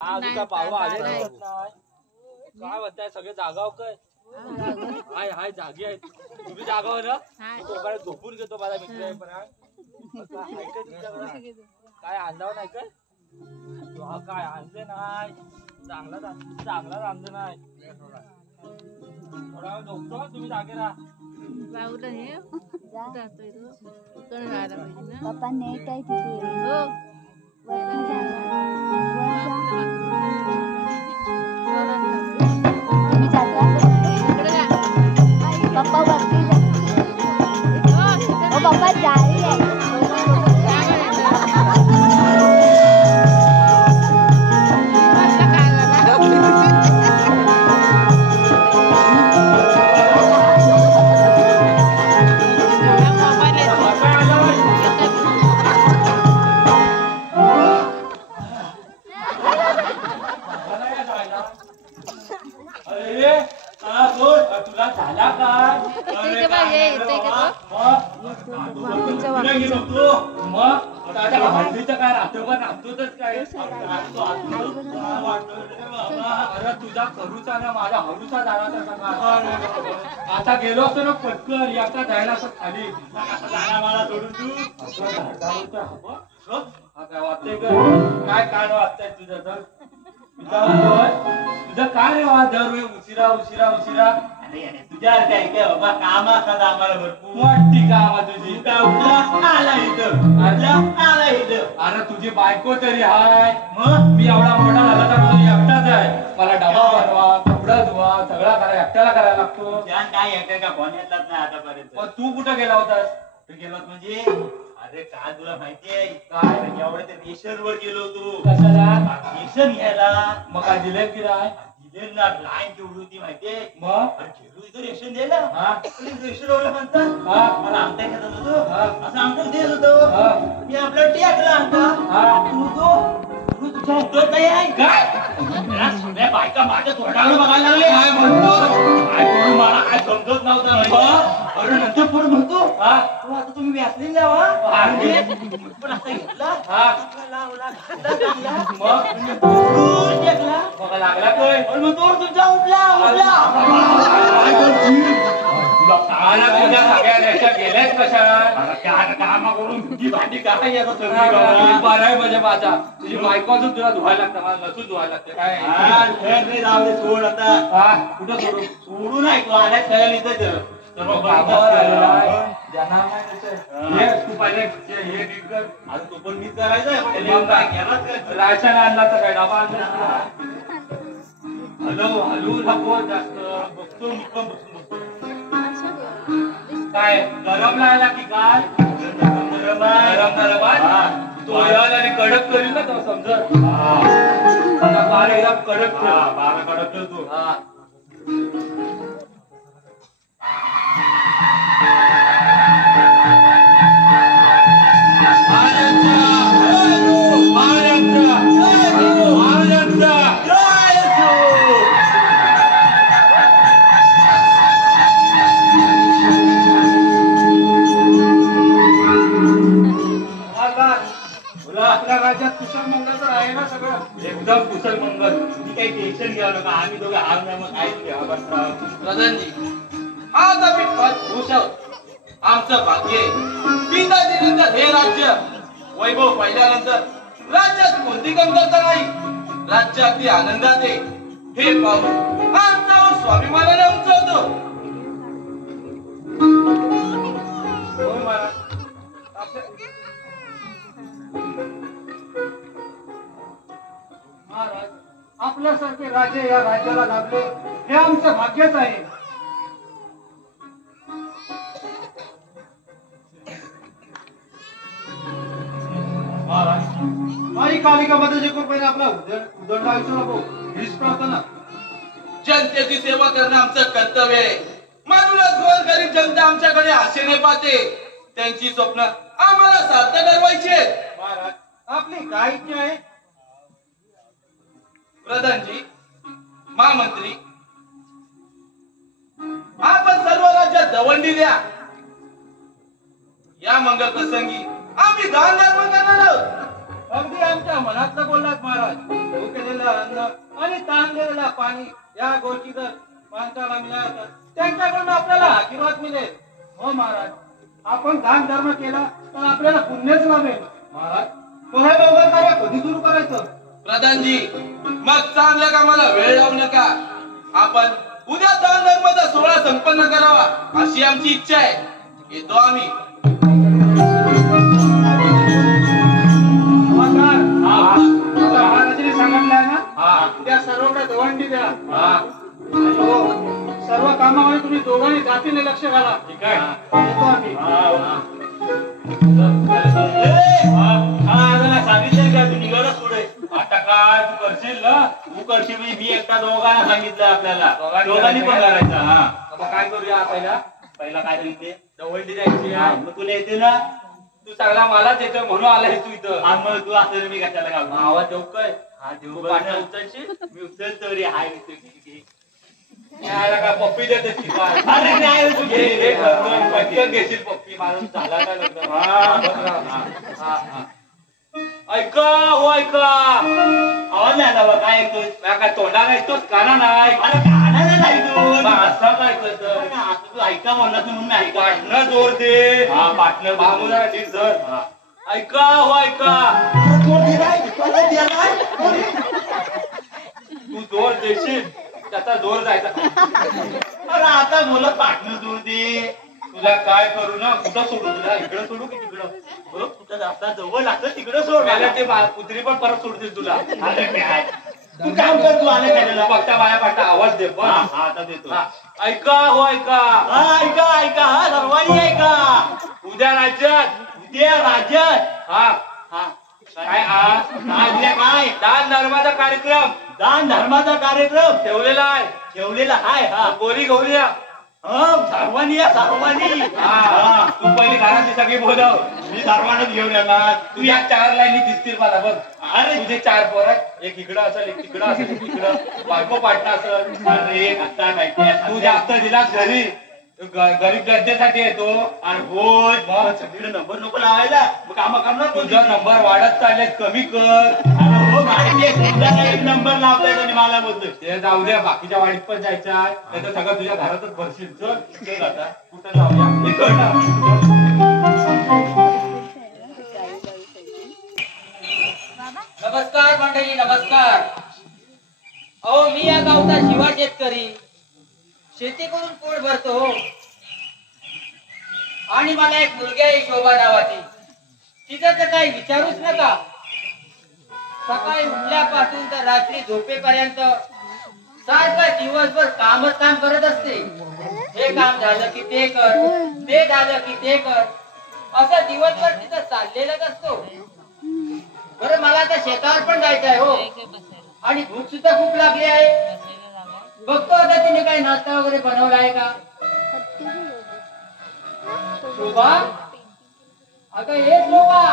का पावा आले नाही काय म्हणताय सगळे जागाव काय हाय हाय जागी आहेत तुम्ही जागाव ना कोकणात झोपून घेतो माझा मित्र आहे पण काय अंदाव नाही काय काय आणले नाही चांगला चांगला आणलं नाही थोडा वेळ झोपतो तुम्ही जागे राहा राहुल हे जातोय तो कोण राहायला पाहिजे ना पप्पा नेट आहे तिथे हो तुम्ही जाता पप्पा वरती जा पप्पा जाई आहे तुला झाला काय हल्लीचं काय रात्रभर नाचतोच काय अरे तुझा करूचा ना माझा हरूचा झाला तसा आता गेलो असतो ना पटकन याचा जायला असं खाली मला सोडून तू काय वाटतंय काय कान वाटतंय तुझं तर तुझं काय रे वा दरवेळी उशिरा उशिरा उशिरा तुझ्या काय काय बाबा काम असतात आम्हाला भरपूर वाटती कामा तुझी आला इथं आला इथं अरे तुझी बायको तरी हाय मग मी एवढा मोठा झाला तर एकटाच आहे मला डबा बनवा कपडा धुवा सगळा करा एकट्याला करायला लागतो काय एकट्या का कोण येतात नाही आतापर्यंत मग तू कुठं गेला होतास तू गेलास म्हणजे अरे काय तुला माहितीये काय एवढं ते रेशन वर गेलो तू कशाला रेशन घ्यायला मग काय दिले की नाही दिले ना लाईन केवढी होती माहितीये मग गेलो इथं रेशन द्यायला रेशन वाला म्हणतात मला आमटा घेत होतो असं आमटा देत होतो मी आपला टेकला आमटा तू तुझ्या उठत नाही आहे काय सगळ्या बायका माझ्या तोंडाकडे बघायला लागले काय म्हणतो काय करू मला काय समजत नव्हतं अरे नंतर पुढे म्हणतो आता तुम्ही व्यासलीन जावा पण आता घेतला मग लागला काय मग तो तुमचा उठला गेल्याच कशा कामा करून तुझी भांडी काय येतो बरं म्हणजे माझा तुझी बायको अजून तुला धुवायला लागतं मला नसून धुवायला लागतं काय सोड आता कुठं सोडू सोडू नाही तू आल्यास काय इथं तू पहिले हे तू पण मीच करायचं राशन आणला तर काय डबा आणला हॅलो हलू नको जास्त बघतो मी पण बघतो काय गरम राहिला की काय गरम तो यायला आणि कडक करील ना तो समजत बारा एकदम कडक बारा कडक ठेवतो आपल्या राज्यात कुशल मंगल तर आहे ना सगळं एकदम कुशल मंगल तुम्ही काही टेन्शन घ्यावं नका आम्ही दोघं हार नाही मग काहीच घ्या प्रधानजी आज आम्ही खुश आहोत आमचं भाग्य पिताजीनंतर हे राज्य वैभव पाहिल्यानंतर राज्यात कोणती कमतरता नाही राज्य अगदी आनंदात आहे हे पाहून आमचा स्वाभिमानाने उंचवतो महाराज आपल्यासारखे राजे या राज्याला लाभले हे आमचं भाग्यच आहे महाराज काही कालिकामध्ये जे कृपेने आपला उदंड आयुष्य नको हीच प्रार्थना जनतेची सेवा करणं आमचं कर्तव्य आहे माणूस गोरगरीब जनता आमच्याकडे आशेने पाहते त्यांची स्वप्न आम्हाला सार्थ करवायची आहेत महाराज आपली काय इच्छा आहे प्रधानजी महामंत्री आपण सर्व राज्यात दवंडी द्या या मंगल प्रसंगी आम्ही दान धर्म करणार आहोत अगदी आमच्या मनातलं बोललात महाराज. पिकलेलं अन्न आणि ताणलेलं पाणी या गोष्टी जर माणसाला मिळालं त्यांच्याकडून आपल्याला आशीर्वाद मिळेल. हो महाराज, आपण दान धर्म केला तर आपल्याला पुण्यच लाभेल. महाराज, तो हे दोघं कार्य कधी सुरू करायचं? प्रधानजी, मग चांगल्या कामाला वेळ लावू नका. आपण उद्या दान धर्माचा सोहळा संपन्न करावा अशी आमची इच्छा आहे. येतो आम्ही. महाराजांनी सांगितलं आहे ना, उद्या सर्वांना दवंडी द्या. सर्व कामामध्ये तुम्ही दोघांनी जातीने लक्ष घाला. ठीक आहे, येतो आम्ही. सांगितलं का तू निघालच पुढे? आता काय तू करशील ना? तू करशील मी एकटा दोघांना सांगितलं आपल्याला दोघांनी पण करायचं. हा, काय करूया पहिला काय सांगितले? दवंडी द्यायची. मग तुला येते ना? तू चांगला मलाच येतं म्हणून आलाय तू इथं. मग तू असं मी कशाला घालू? आवाज देऊ काय? हा देऊ. उचलशील? मी उचलतो रे. हाय का पप्पी देते? अरे नाही, तू घे पटकन घेशील पप्पी. मारून झाला काय लग्न? ऐका हो ऐका, आवाज नाही आला. काय ऐकतोय? काय तोंडाला ऐकतोस? काना नाही. अरे कानाला नाही तू असं काय करत? तू ऐका म्हणलं तू म्हणून ऐका. पाटणं जोर दे. हा, पाटणं बाबूला ठीक सर. ऐका हो ऐका, तू जोर देशील त्याचा जोर जायचा. अरे आता मुलं पाटणं जोर दे. तुला काय करू ना? कुठं सोडू? तुला इकडं सोडू की तिकडं? बघ कुठं आता जवळ लागतं तिकडं सोड. ते कुत्री पण परत सोडतील तुला. अरे काय तू काम कर. तू आले काय बघता बाया पाटा आवाज दे. पण आता देतो. ऐका हो ऐका, ऐका ऐका. हा सर्वांनी ऐका. उद्या राज्यात हा हा काय काय दान धर्माचा कार्यक्रम. दान धर्माचा कार्यक्रम ठेवलेला आहे. हा, गोरी घेऊया. सर्वांनी या, सर्वांनी. तू पहिली घराची सगळी बोलव. मी सर्वांनाच घेऊन येणार. तू या 4 लाईनी दिसतील मला. बघ, अरे तुझे 4 पोर, एक इकडं असेल, एक तिकडं असेल, एक इकडं बायको पाटणं असेल. अरे आता काय तू जास्त दिलास घरी, गरीब गरजेसाठी येतो. आणि होय मग सगळीकडे नंबर नको लावायला. मग काम करणार. तुझा नंबर वाढत चालले, कमी कर. एक नंबर लावताय आणि मला बोलतोय ते जाऊ द्या. बाकीच्या वाडीत पण जायचं आहे, नाही तर सगळं तुझ्या घरातच भरशील. चल आता कुठं जाऊया? नमस्कार मंडळी, नमस्कार. अहो, मी या गावचा शिवा शेतकरी. शेती करून पोट भरतो हो. आणि मला एक मुलगी आहे शोभा नावाची. तिचं तर काही विचारूच नका. सकाळी उठल्यापासून तर रात्री झोपेपर्यंत सारखं दिवसभर कामच काम करत असते. हे काम झालं की ते कर, ते झालं की ते कर, असं दिवसभर तिथं चाललेलंच असतो. बरं, मला आता शेतावर पण जायचं आहे हो. आणि भूक सुद्धा खूप लागली आहे. बघतो आता तिने काही नाश्ता वगैरे बनवला आहे का? शोभा, अगं हे शोभा,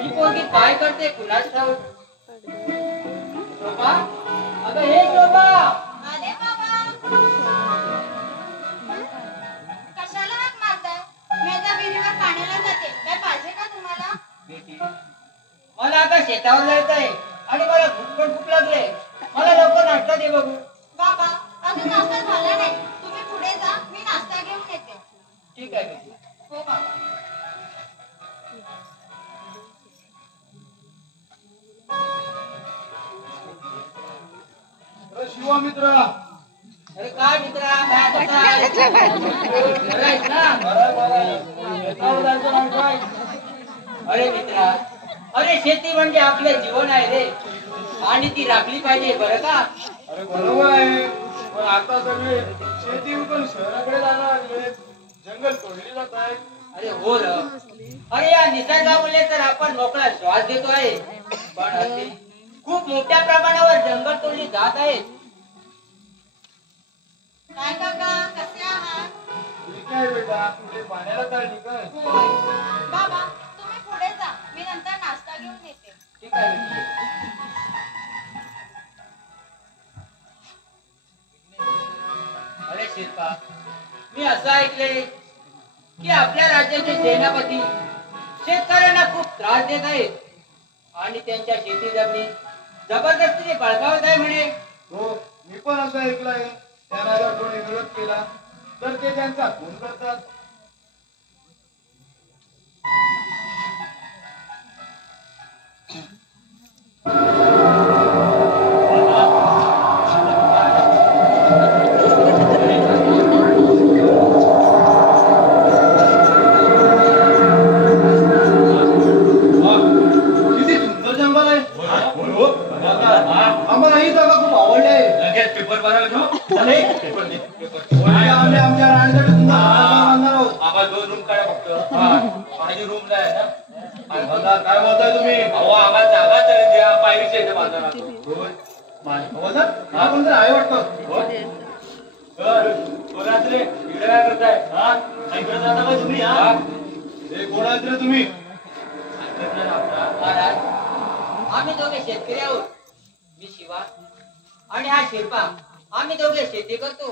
ही पोरगी काय करते कुणास ठाऊक? शोभा, अगं हे शोभा. अरे बाबा, कशाला हाक मारताय? मी आता विहिरीवर पाण्याला जाते. काय पाहिजे का तुम्हाला? बेटी, मला आता शेतावर जायचं आहे आणि मला भूक पण खूप लागले. मला लवकर नाश्ता दे बघू. बाबा, अजून नाश्ता झाला नाही. तुम्ही पुढे जा, मी नाश्ता घेऊन येते. ठीक आहे बेटी. हो बाबा. शिवा मित्र, अरे काय मित्रा, काय कसा आहेस? बरा आहेस ना? अरे मित्रा, अरे शेती म्हणजे आपलं जीवन आहे रे. आणि ती राखली पाहिजे बरं का? अरे बरोबर आहे. पण आता सगळे शेती विकून शहराकडे जाणार लागले. जंगल तोडली जात आहे. अरे हो र. अरे या निसर्गामुळे तर आपण मोकळा श्वास घेतो आहे. पण अगदी खूप मोठ्या प्रमाणावर जंगल तोडली जात आहेत. काय काका, कसे आहात? ठीक आहे बेटा, पुढे पाण्याला काढली काय? होय. बाबा, तुम्ही पुढे जा, मी नंतर नाश्ता घेऊन येते. ठीक आहे. अरे शिरपा, मी असं ऐकले की आपल्या राज्याचे सेनापती शेतकऱ्यांना खूप त्रास देत आहेत आणि त्यांच्या शेती जमिनी जबरदस्तीने बळकावत आहे म्हणे. हो, मी पण असं ऐकलंय. त्यांना जर कोणी विरोध केला तर ते त्यांचा खून करतात. किती सुंदर जंगल आहे. आम्हाला ही जागा खूप आवडली आहे. लगेच पेपर भरायला घेऊ. चल हे, पेपर दे, पेपर. आम्ही आमच्या राणीसाठी सुंदर राजमहाल बांधणार आहोत. आम्हाला 2 रूम काढा फक्त. आणि रूम नाही ना. हवालदार, काय बोलताय तुम्ही? अहो आम्हाला जागा तरी द्या. पायरीच्या इथे बांधा राहतो. हवालदार, हा कोणतरी आहे वाटतं. कोणाचे इकडे काय करताय? हा? इकडे जाता का तुम्ही? हा? हे कोण आहेत रे तुम्ही? महाराज, आम्ही दोघे शेतकरी आहोत. मी शिवा आणि हा शिरपा. आम्ही दोघे शेती करतो.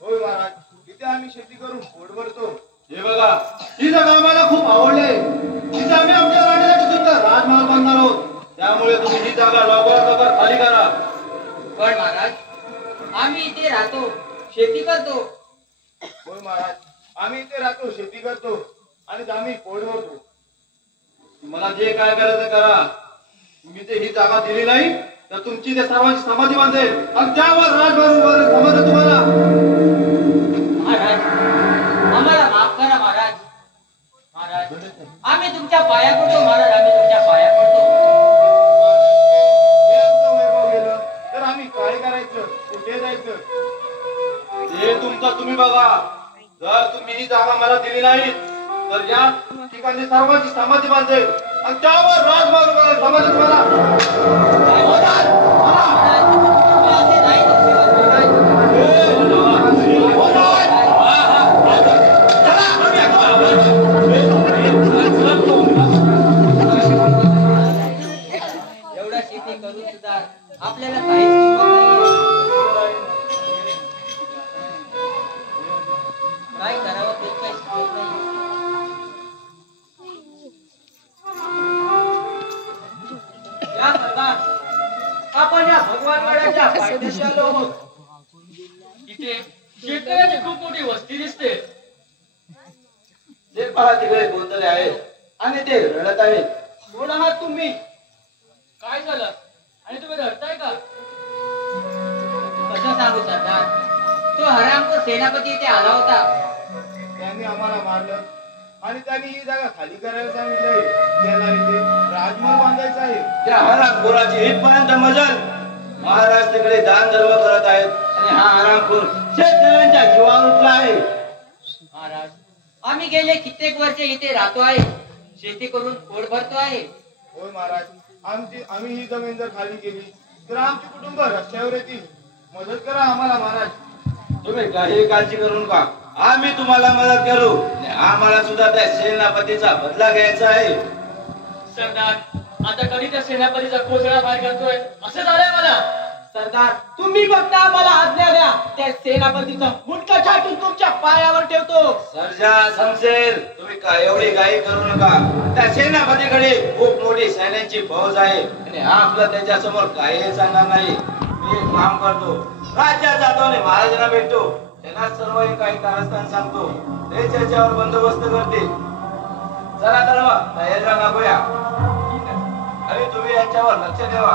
होय महाराज, इथे आम्ही शेती करून पोट भरतो. हे बघा, ही जागा आम्हाला खूप आवडली आहे. इथे आम्ही आमच्या राणीसाठी सुंदर राजमहाल बांधणार आहोत. त्यामुळे तुम्ही ही जागा लवकरात लवकर खाली करा. पण महाराज, आम्ही इथे राहतो, शेती करतो. होय महाराज, आम्ही इथे राहतो, शेती करतो आणि आम्ही पोट भरतो. मला जे काय करायचं करा. मी ते ही जागा दिली नाही तर तुमची ते सर्वांची समाधी बांधेल आणि त्यावर राजभर समजा तुम्हाला. महाराज, आम्हाला माफ करा महाराज. महाराज, आम्ही तुमच्या पाया पडतो. महाराज, आम्ही तुमच्या पाया पडतो. हे आमचं वैभव गेलं तर आम्ही काय करायचं, कुठे जायचं हे तुमचं तुम्ही बघा. जर तुम्ही ही जागा मला दिली नाही तर या ठिकाणी सर्वांची समाधी बांधेल आणि त्यावर राजभर समाधी तुम्हाला. महाराज, तुम्ही असे नाही करू शकत, महाराज. एवढा शेती करून सुद्धा आपल्याला काहीच किंमत नाहीये. काय करावं ते काही सुचत नाही. या सरदार, आपण या भगवानवाड्याच्या पायथ्याशी आलो आहोत. इथे शेतकऱ्याची खूप मोठी वस्ती दिसते. ते पहा तिकडे गोंधळे आहेत आणि ते रडत आहेत. कोण आहात तुम्ही? काय झालं? आणि तुम्ही रडताय का? कसं सांगू सरदार, तो हरामखोर सेनापती इथे आला होता. त्यांनी आम्हाला मारलं आणि त्यांनी ही जागा खाली करायला सांगितलंय. त्याला इथे राजमहाल बांधायचा आहे. त्या हरामखोराची इथपर्यंत मजल. महाराज तिकडे दान धर्म करत आहेत आणि हा हरामखोर शेतकऱ्यांच्या जीवावर उठला आहे. महाराज, आम्ही गेले कित्येक वर्ष इथे राहतो आहे, शेती करून पोट भरतो आहे. होय महाराज, आम्ही ही जमीन जर खाली केली तर आमची कुटुंब रस्त्यावर येतील. मदत करा आम्हाला महाराज. तुम्ही काही काळजी करू नका. आम्ही तुम्हाला मदत करू. आणि आम्हाला सुद्धा त्या सेनापतीचा बदला घ्यायचा आहे. सरदार, आता कधी त्या सेनापतीचा कोसळा बाहेर करतोय असं झालंय मला. सरदार, तुम्ही फक्त आम्हाला आज्ञा द्या. त्या सेनापतीचं मुंडकं छाटून तुमच्या पायावर ठेवतो. सर्जा समजेल, तुम्ही काय एवढी घाई करू नका. त्या सेनापतीकडे खूप मोठी सैन्याची फौज आहे आणि आपलं त्याच्या समोर काही सांगणार नाही. मी एक काम करतो, राज्यात जातो आणि महाराजांना भेटतो. त्यांना सर्व काही कारस्थान सांगतो. ते त्याच्यावर बंदोबस्त करतील. चला तर मग तयारीला लागूया. आणि तुम्ही यांच्यावर लक्ष ठेवा.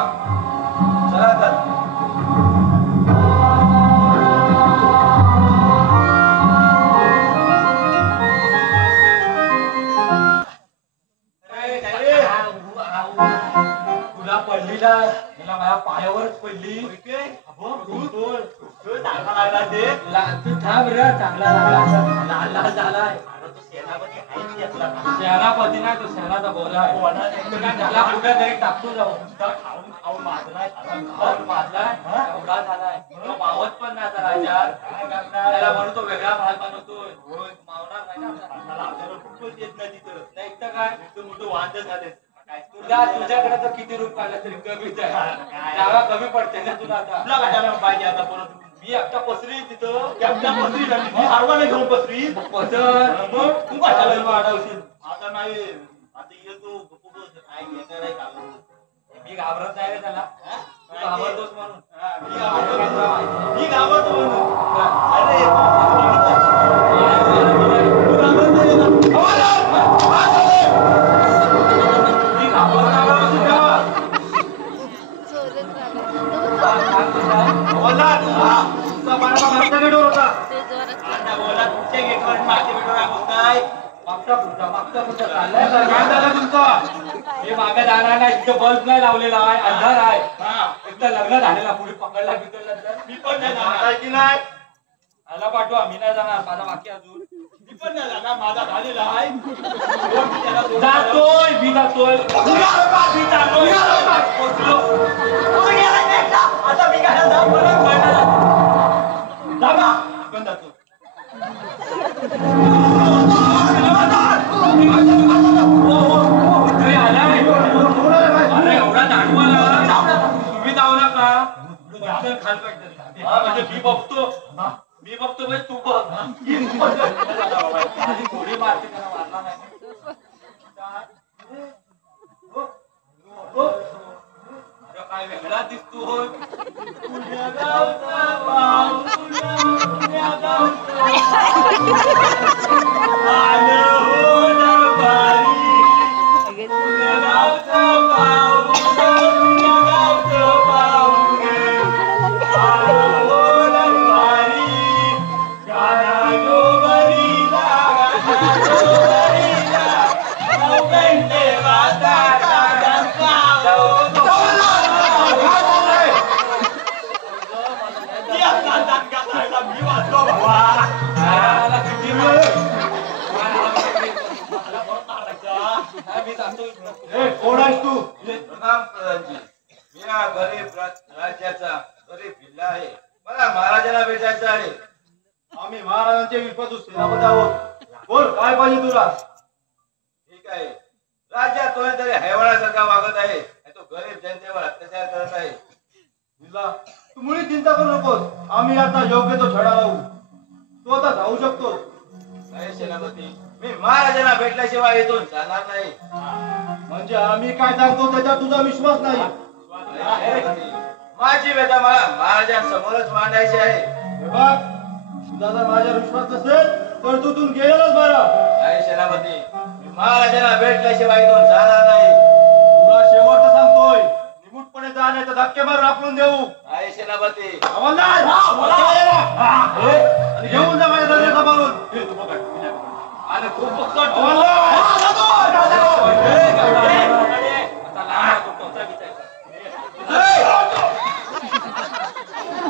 चला तर. तुला पडलीला मला माझ्या पायावरच पडली. चांगला लागला ते. तू थांब रे, चांगला लागला. लाल लाल झालाय. सेनापती नाही, तो सेनाचा बोला आहे. त्याला कुठे तरी टाकतो जाऊ. खाऊन माजलाय एवढा झालाय. मावत पण नाही आता राज्यात. त्याला म्हणतो वेगळा भाग बनवतोय. मावणार नाही ना आपल्याला खूपच येत नाही तिथं. नाही तर काय मोठं वांद झाले. तुझ्याकडे तर किती रूप काढलं तरी कमीच आहे. जागा कमी पडते ना तुला आता. तुला कशाला पाहिजे आता परत? मी एकटा पसरी तिथं. एकटा पसरी झाली. मी सर्वांना घेऊन पसरी पसर. मग तू कशाला वाढवशील? आता नाही. आता येतो मी घाबरत नाही रे त्याला. घाबरतोस म्हणून मी घाबरतो म्हणून. अरे मागे जाणार नाही, इथं बल्ब नाही लावलेला आहे, अंधार आहे. एकदा लग्न झालेला पुढे पकडला बिकडला तर मी पण नाही जाणार की नाही. आला पाठवा, मी नाही जाणार, माझा बाकी अजून. मी पण नाही जाणार, माझा झालेला आहे. जातोय मी जातोय आता मी काय जाऊ पण जातो. अरे एवढा दांडवाला तुम्ही जाऊ नका. म्हणजे मी बघतो म्हणजे तू बघ. थोडी मारते त्याला मारला नाही. अरे काय वेगळा दिसतो होय. पुण्या गावचा भाऊ, पुण्या गावचा आलं हो दरबारी. पुण्या गावचा भाऊ, पुण्या गावचा भाऊ आलं हो दरबारी. गाणा डोंगरीला, गाणा डोंगरीला, नवगंडे वाजाचा डंका हो. मी वाचलो बाबा. कोण आहेस तू? प्रणाम प्रधानजी. मी हा गरीब राज्याचा गरीब जिल्हा आहे. मला महाराजांना भेटायचं आहे. आम्ही महाराजांचे विश्वासू सेनापती आहोत. बोल काय पाहिजे तुला? ठीक आहे. राज्यात कोणीतरी हैवानासारखा वागत आहे आणि तो गरीब जनतेवर अत्याचार करत आहे. तुला तू मुळी चिंता करू नकोस. आम्ही आता योग्य तो छडा लावू. तू आता जाऊ शकतो. नाही सेनापती, मी महाराजांना भेटल्याशिवाय इथून जाणार नाही. म्हणजे आम्ही काय सांगतो त्याच्यात तुझा विश्वास नाही. नाही सेनापती, माझी व्यथा मला महाराजांसमोरच मांडायची आहे. हे बघ, तुझा जर माझ्यावर विश्वास नसेल तर तू इथून गेलेलाच बरं. नाही सेनापती, मी महाराजांना भेटल्याशिवाय इथून जाणार नाही. तुला शेवटचं सांगतोय, निमूटपणे जा नाही तर धक्के मारून आपण देऊ. नाही सेनापती, हवालदार, आणि घेऊन जा माझ्या दर्जाचा मारून. अरे खूप बघतो.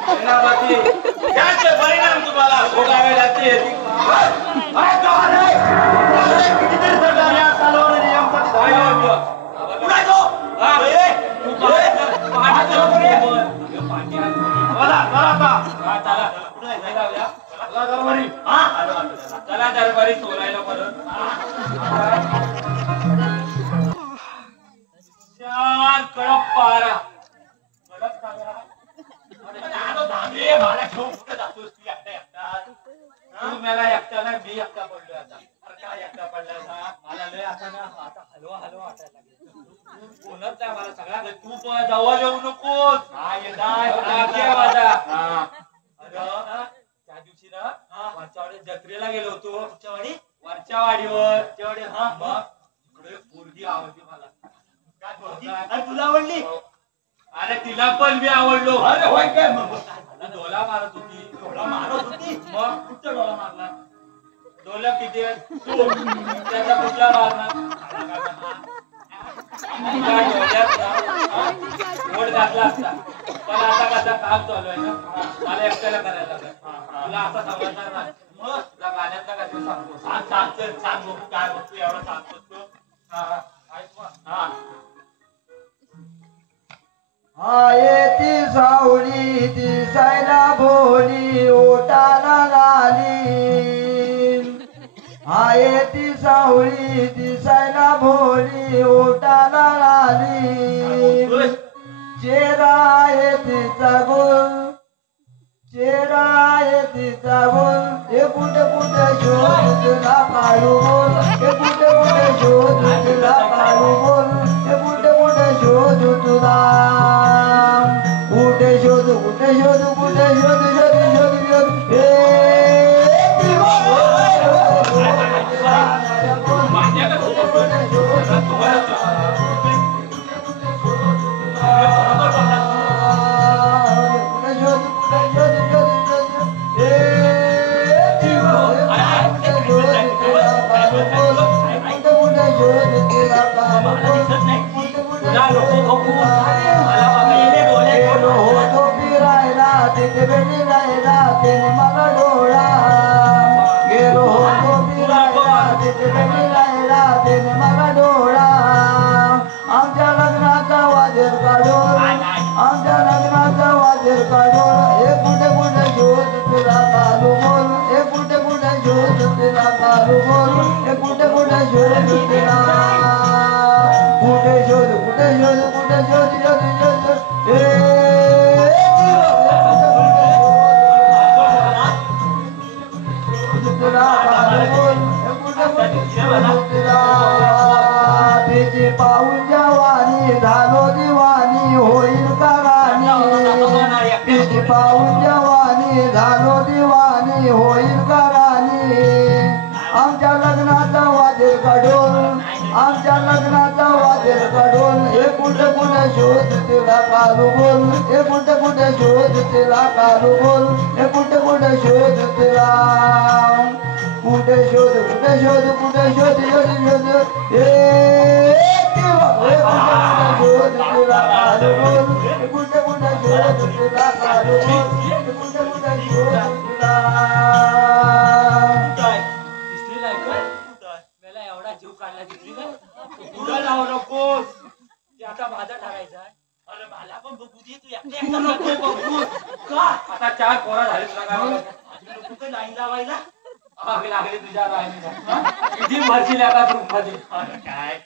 सेनापती, याचे परिणाम तुम्हाला भोगावे लागतील. कितीतरी सरकार या चालवणारे नियमासाठी धावे वाटतं. चला दरबारी सोडायला परत. चार कडक पारा. कडक सांगा. तू मला एकटा नाही, मी एकटा पडलोय आता. काय एकटा पडलाय ना? मला लय आता ना आता हलवा वाटायला लागलं. कोणच नाही मला सगळा. तू पण जवळ येऊ नकोस. माझा त्या दिवशी ना वरच्यावाडी जत्रेला गेलो होतो. वरच्या वाडीवर मग इकडे पोरगी आवडली मला. आणि तुला आवडली? अरे तिला पण मी आवडलो. अरे होय काय? मग डोला मारत होती. डोळा मारत होती? मग कुठचा डोला मारला? डोला किती आहे? त्याचा कुठला मारणार? तुझ्या डोळ्यात ना बोट घातला असता. पण आता कसं काम चालू आहे ना, मला एकट्याला करायला लागलं. तुला असं समजणार नाही. मग तुला गाण्यातला कसं सांगतो? सांग बघू काय बघतो एवढं सांगतो तू. ऐक मग. हाये ती सावली दिसायला भोली ओटाला लाली. हाये ती सावली दिसायला भोली ओटाला लाली. चेहरा आहे तिचा गुल, चेहरा आहे तिचा गुल. हे कुठे कुठे शोध तुला काढू बोल. हे कुठे कुठे शोध तुला काढू बोल. हे कुठे कुठे शोध तुला. कुठे शोध कुठे शोध कुठे शोध शोध शोध शोध हे देवा मला डोळा गेलो होतो मला डोळा आमच्या लग्नाचा वाजेर काढून आमच्या लग्नाचा वाजेर काढून हे कुठे कुठे शोध तुला कालू बोल हे कुठे कुठे शोध तुला कालू बोल हे कुठे कुठे शोध तुला कुठे शोध कुठे शोध कुठे शोध शोध शोध हे तिची पाऊल जवानी झालो दिवाणी होईल का राणी तिची पाऊल जवानी झालो दिवाणी होईल का राणी आमच्या लग्नाचा वाजेर काढून आमच्या लग्नाचा वाजेर काढून हे कुठे कुठे शोध तिला कालू बोल हे कुठे कुठे शोध तिला कालू बोल हे कुठे कुठे शोध तिला कुठे शोध कुठे शोध कुठे शोध शोध शोध हे देवा शोध तुला कालू बोल कुठे कुठे शोध तुला कालू बोल कुठे कुठे शोध तुला मला एवढा जीव काढला दिसली ना पुढं लावू नकोस आता माझा ठरायचा अरे मला पण बघू दे तू एकटा नको बघू का आता 4 पोरा झाले तुला लाईन लावायला आग लागली तुझ्या राहिला किती भरशील एका ग्रुप मध्ये काय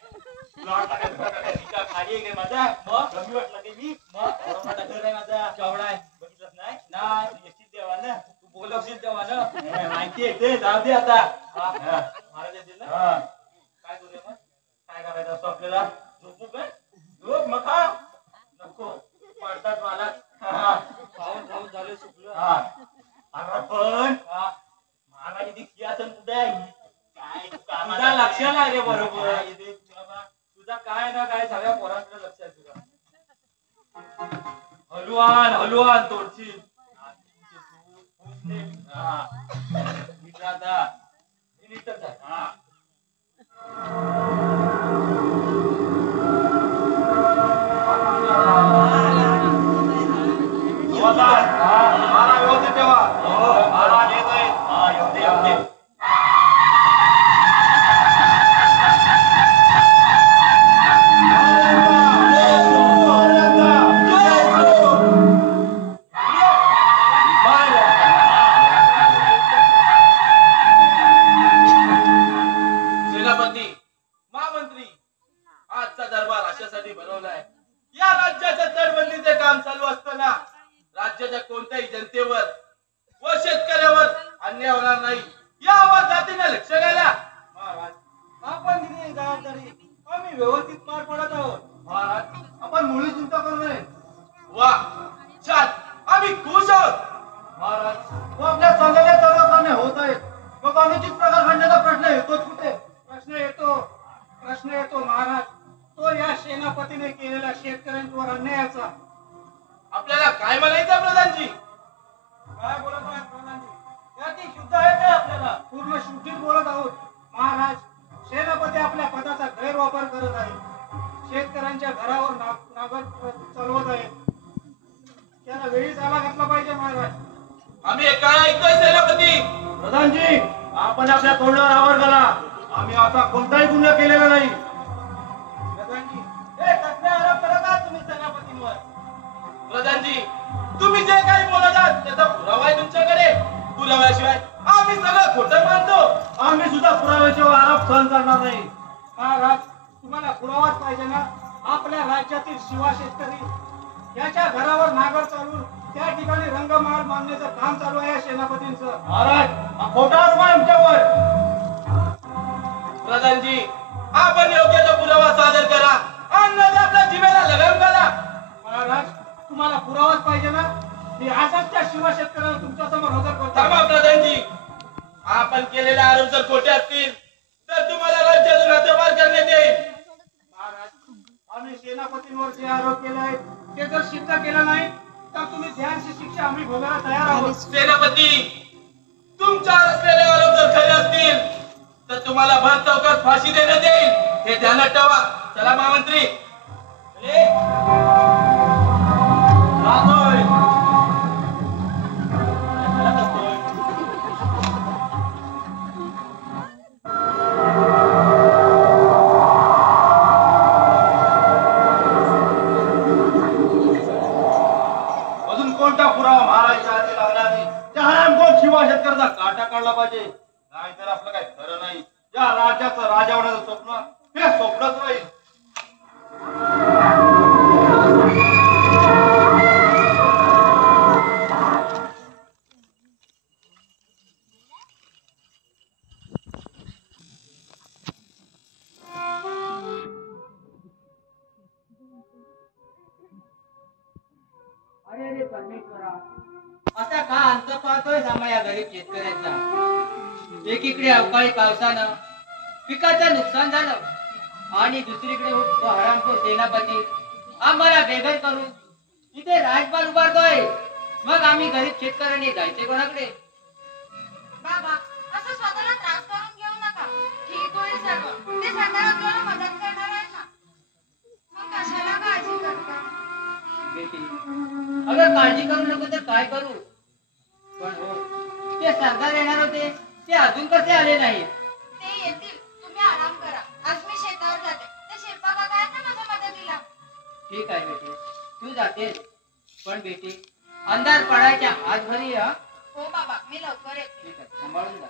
प्लॉट टाकायचा खाली आहे माझा मग कमी वाटला की मी मग मोठा घर आहे माझा केवढा आहे बघितलंच नाही नाही येशील तेव्हा ना तू बोलवशील तेव्हा ना माहिती आहे ते जाऊ दे आता महाराज येतील ना काय करूया मग काय करायचं असतो आपल्याला झोपू काय झोप मग खा नको पडतात मला खाऊन खाऊन झाले सुकलं अरे पण मला किती खियासन कुठे आहे काय तुझा लक्ष नाही रे बरोबर तुझा काय ना काय सगळ्या पोरांकडे लक्ष आहे तुझा हलवान हलवान तोडची व्यवस्थित ठेवा सेनापती महामंत्री आजचा दरबार अशासाठी भरवलाय या राज्याच्या तडबंदीचे काम चालू असताना राज्याच्या कोणत्याही जनतेवर व शेतकऱ्यावर अन्याय होणार नाही यावर जातीने लक्ष द्यायला आपण दिली जबाबदारी आम्ही व्यवस्थित पार पडत आहोत महाराज आपण मुळी चिंता करू नये वा छान आम्ही खुश आहोत महाराज व आपल्या चांगल्या चालवताना होत आहेत मग अनुचित प्रकार घडण्याचा प्रश्न येतोच कुठे प्रश्न येतो महाराज तो या सेनापतीने केलेल्या शेतकऱ्यांवर अन्यायाचा आपल्याला काय म्हणायचं प्रधानजी काय बोलत आहे प्रधानजी याची शुद्ध आहे काय आपल्याला पूर्ण शुद्धीत बोलत आहोत महाराज सेनापती आपल्या पदाचा गैरवापर करत आहे शेतकऱ्यांच्या घरावर नागर चालवत आहे त्याला वेळी जागा घातला पाहिजे महाराज आम्ही हे काय ऐकतोय सेनापती प्रधानजी आपण आपल्या तोंडावर आवर घाला आम्ही आता कोणताही गुन्हा केलेला नाही प्रधानजी हे कसले आरोप करत आहात तुम्ही सेनापतींवर प्रधानजी तुम्ही जे काही बोलत आहात त्याचा पुरावा आहे तुमच्याकडे पुराव्याशिवाय आम्ही सगळं खोटं मानतो आम्ही सुद्धा पुराव्याशिवाय आरोप सहन करणार नाही महाराज तुम्हाला पुरावाच पाहिजे ना आपल्या राज्यातील शिवा शेतकरी याच्या घरावर नागर चालून त्या ठिकाणी रंगमाल मांडण्याचं काम चालू आहे सेनापतींचं महाराज खोटा आरोप आहे आमच्यावर प्रधानजी आपण योग्य तो पुरावा सादर करा आणि आपल्या जिभेला लगाम घाला महाराज तुम्हाला पुरावाच पाहिजे पाहिजे ना. मी आजच त्या शिवा शेतकऱ्याला तुमच्या समोर हजर करतो. थांबा प्रधानजी, आपण केलेले आरोप जर खोटे असतील तर तुम्हाला राज्यातून हद्दपार करण्यात येईल. महाराज, आम्ही सेनापतींवर जे आरोप केले आहेत ते जर सिद्ध केलं नाही तर तुम्ही ध्यानची शिक्षा आम्ही भोगायला तयार आहोत. सेनापती, तुमच्यावर असलेले आरोप जर खरे असतील तर तुम्हाला भर चौकात फाशी देण्यात येईल, हे ध्यानात ठेवा. चला महामंत्री. अजून कोणता पुरावा महाराजांच्या हाती लागला नाही? त्या हरामखोर शिवा शेतकऱ्याचा काटा काढला पाहिजे, नाहीतर आपलं काही खरं नाही. या राज्याचं राजा होण्याचं स्वप्न हे स्वप्नच राहील. अरे रे परमेश्वरा, असा का अंत पाहतोय आम्हा या गरीब शेतकऱ्यांचा? एकीकडे अवकाळी पावसानं पिकाचं नुकसान झालं आणि दुसरीकडे तो हरामखोर सेनापती आम्हाला बेघर करून इथे राजपाल उभारतोय. मग आम्ही गरीब शेतकऱ्यांनी जायचे कोणाकडे? बाबा, असं स्वतःला त्रास करून घेऊ नका. ठीक होईल सर्व. ते सरदार आपल्याला मदत करणार आहे ना. मग कशाला काळजी करता? बेटी, अगं काळजी करू नको तर काय करू? पण हो, ते सरदार येणार होते, ते अजून कसे आले नाही? ते येतील. तुम्ही आराम करा. आज मी शेतावर जाते. ते शिरपा काका आहेत ना माझ्या मदतीला. ठीक आहे बेटी, तू जातेस, पण बेटी अंधार पडायच्या आज घरी या. हो बाबा, मी लवकर येते. ठीक आहे, सांभाळून जा.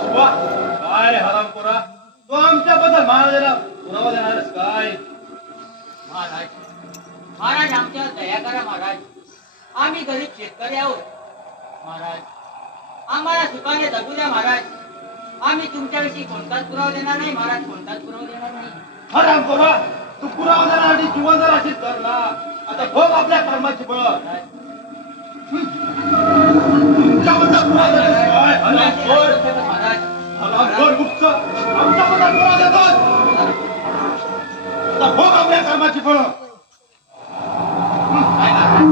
शिवा, काय रे हरामखोरा, तो आमच्याबद्दल महाराजाला पुरावा देणारच काय? महाराज, महाराज आमच्यावर दया करा महाराज. आम्ही गरीब शेतकरी आहोत महाराज. आम्हाला सुखाने जगू द्या महाराज. आम्ही तुमच्याविषयी कोणताच पुरावा देणार नाही महाराज, कोणताच पुरावा देणार नाही. हरामखोरा, तू पुरावा देण्यासाठी जीवन जर अशीच धरला, आता बघ आपल्या कर्माची बळ. तुमच्याबद्दल पुरावा देणारच काय? हरामखोर, महाराज, हरामखोर गुप्त आमच्याबद्दल पुरावा देतोस. आता बघ आपल्या कर्माची फळ. काय महाराज?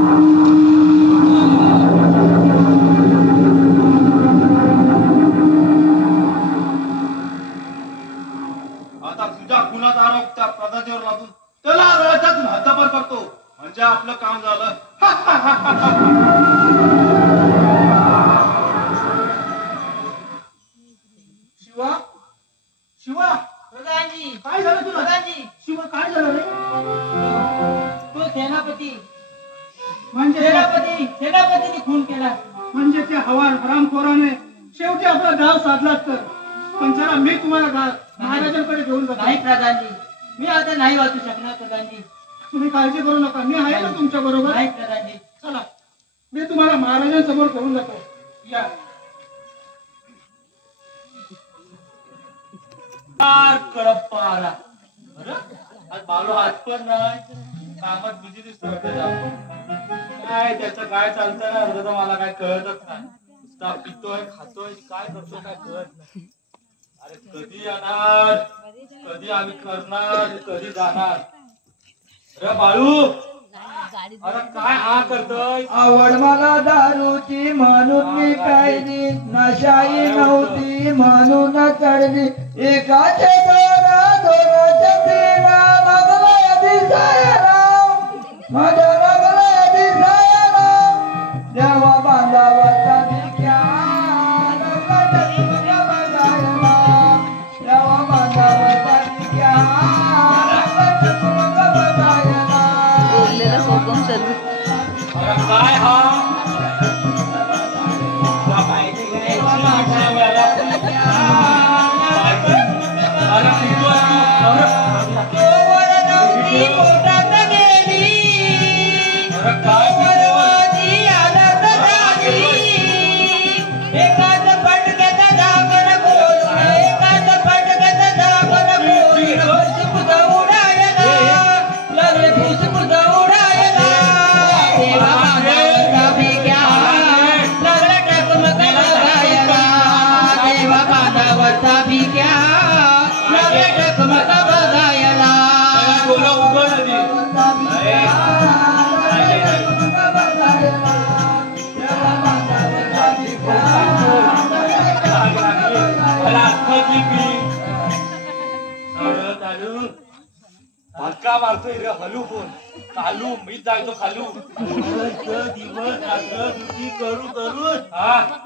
आता तुझ्या खुनाचा आरोप त्या प्रधानजीवर लादून त्याला राज्यातून हद्दपार करतो, म्हणजे आपलं काम झालं. शिवा, शिवा, प्रधानजी, काय झालं तुला? प्रधानजी, शिवा, काय झालं रे? तो सेनापती म्हणजे सेनापतीने खून केला. म्हणजे त्या हरामखोराने शेवटी आपला गाव साधलाच तर. पण जरा मी तुम्हाला महाराजांकडे घेऊन जातो. नाही प्रधानजी, मी आता नाही वाचू शकणार प्रधानजी. तुम्ही काळजी करू नका, मी आहे ना तुमच्या बरोबर. नाही प्रधानजी. चला, मी तुम्हाला महाराजांसमोर घेऊन जातो. या. कडप्पा आला. आज बालू आज पण नाही, कामात बिझी दिसतो. काय त्याचं काय चालतं ना, अर्ध तर मला काय कळतच नाही. नुसता पितोय, खातोय, काय करतो काय कळत नाही. अरे कधी येणार, कधी आम्ही करणार, कधी जाणार? अरे बाळू, अरे काय हा करतोय? आवड मला दारूची म्हणून मी प्यायली, नशाई नव्हती म्हणून चढली. एकाचे दोनाचे तीन, लागला दिसायला माझ्या, लागला दिसायला देवा बांधावरचा दिख्या, लागला तुझ्या बघायला देवा बांधावरचा दिख्या, लागला तुझ्या बघायला. बोललेला कोकम सर्व अरे काय हा? तोवर नवरी पोटात गेली, उड्या मारतोय रे हलू कोण चालू मीच जायचो खालू दिवस रात्र दुखी करू करून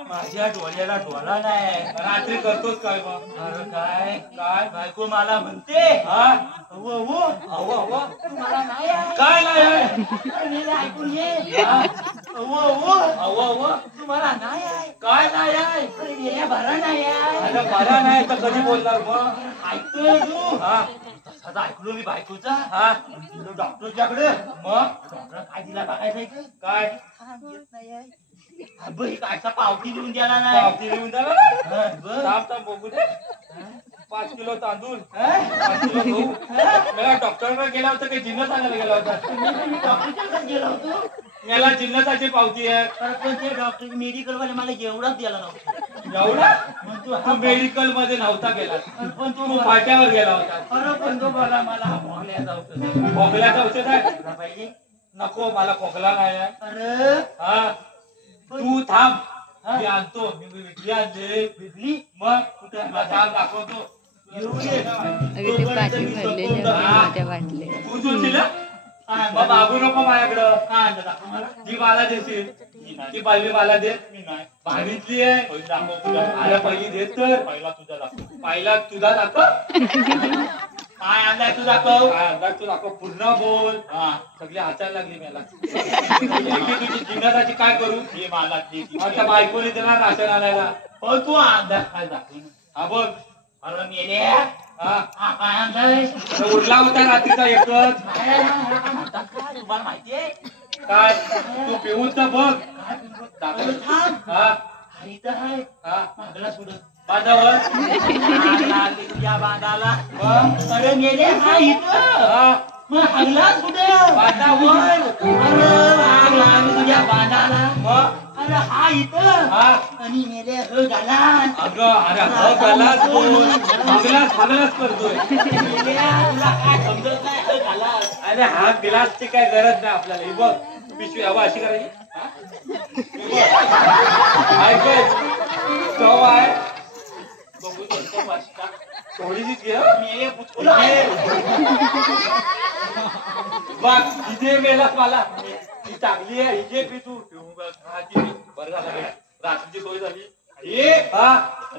माझ्या डोळ्याला डोळा नाही रात्री करतोच काय मग अरे काय काय बायको मला म्हणते तुम्हाला नाही आहे. काय नाही अरे ऐकून ये. तुम्हाला नाही आहे. काय नाही आहे अरे गेल्या भरा नाही आहे. आता बरा नाही तर कधी बोलणार मग ऐकतोय तू. तसंच ऐकलो मी बायकोचा डॉक्टरच्याकडे मग डॉक्टर काय दिला बघायचं काय येत नाही आहे. अबे कायचा पावती लिहून द्याला नाही पावती लिहून द्याला थांब बघू दे 5 किलो तांदूळ 5 किलो गहू मला डॉक्टरकडे गेला होता काही जिन्नस आणायला गेला होता डॉक्टरकडे गेलो होतो. मला जिन्नसाची पावती आहे पण ते डॉक्टर मेडिकल वाले मला एवढाच द्यायला नव्हतं. एवढा तू मेडिकल मध्ये नव्हता गेला पण तू फाट्यावर गेला होता अरे पण तो बोला मला खोकल्याचा औषध आहे. खोकल्याचं औषध आहे तुला पाहिजे. नको मला खोकला नाही आहे अरे हा तू थांब मी आणतो मी विकली आणली बिजली मग कुठे थांब दाखवतो अगं ते पाठी भरलेल्या माझ्या वाटले तू जोशील मग मागू नको माझ्याकडं जी मला देशील ती पहिली मला दे मी नाही भावीतली आहे अरे पहिली देत तर पहिला तुझा दाखव पहिला तुझा दाखव काय अंदाज तू दाखव काय अंदाज तू दाखव पूर्ण बोल सगळी हाताला लागली मला तुझी जिन्नसाची काय करू हे मला आता बायकोने त्याला राशन आणायला हो तू अंदाज काय दाखव हा बघ अरे मेले काय अंदाज उरला होता रात्रीचा एकच तुम्हाला माहितीये काय तू पिऊन तर बघ दाखव मागला सोडत बांधावर तुझ्या बांधाला अरे मेले हा इथं मग हगला कुठे बांधावर अरे आग लागली तुझ्या बांधाला अरे हा इथं आणि मेले ह गाला अगं अरे ह गालाच बोल हगलाच करतोय तुला काय समजत नाही ह गाला अरे हा गिलासची काय गरज नाही आपल्याला ही बघ पिशवी हवा अशी करायची स्टोव आहे बघू थोडीशीच घे मेले पुचकुला बघ इथे मेलास मला ती चांगली आहे ही जे पी तू बरं झालं रात्रीची सोय झाली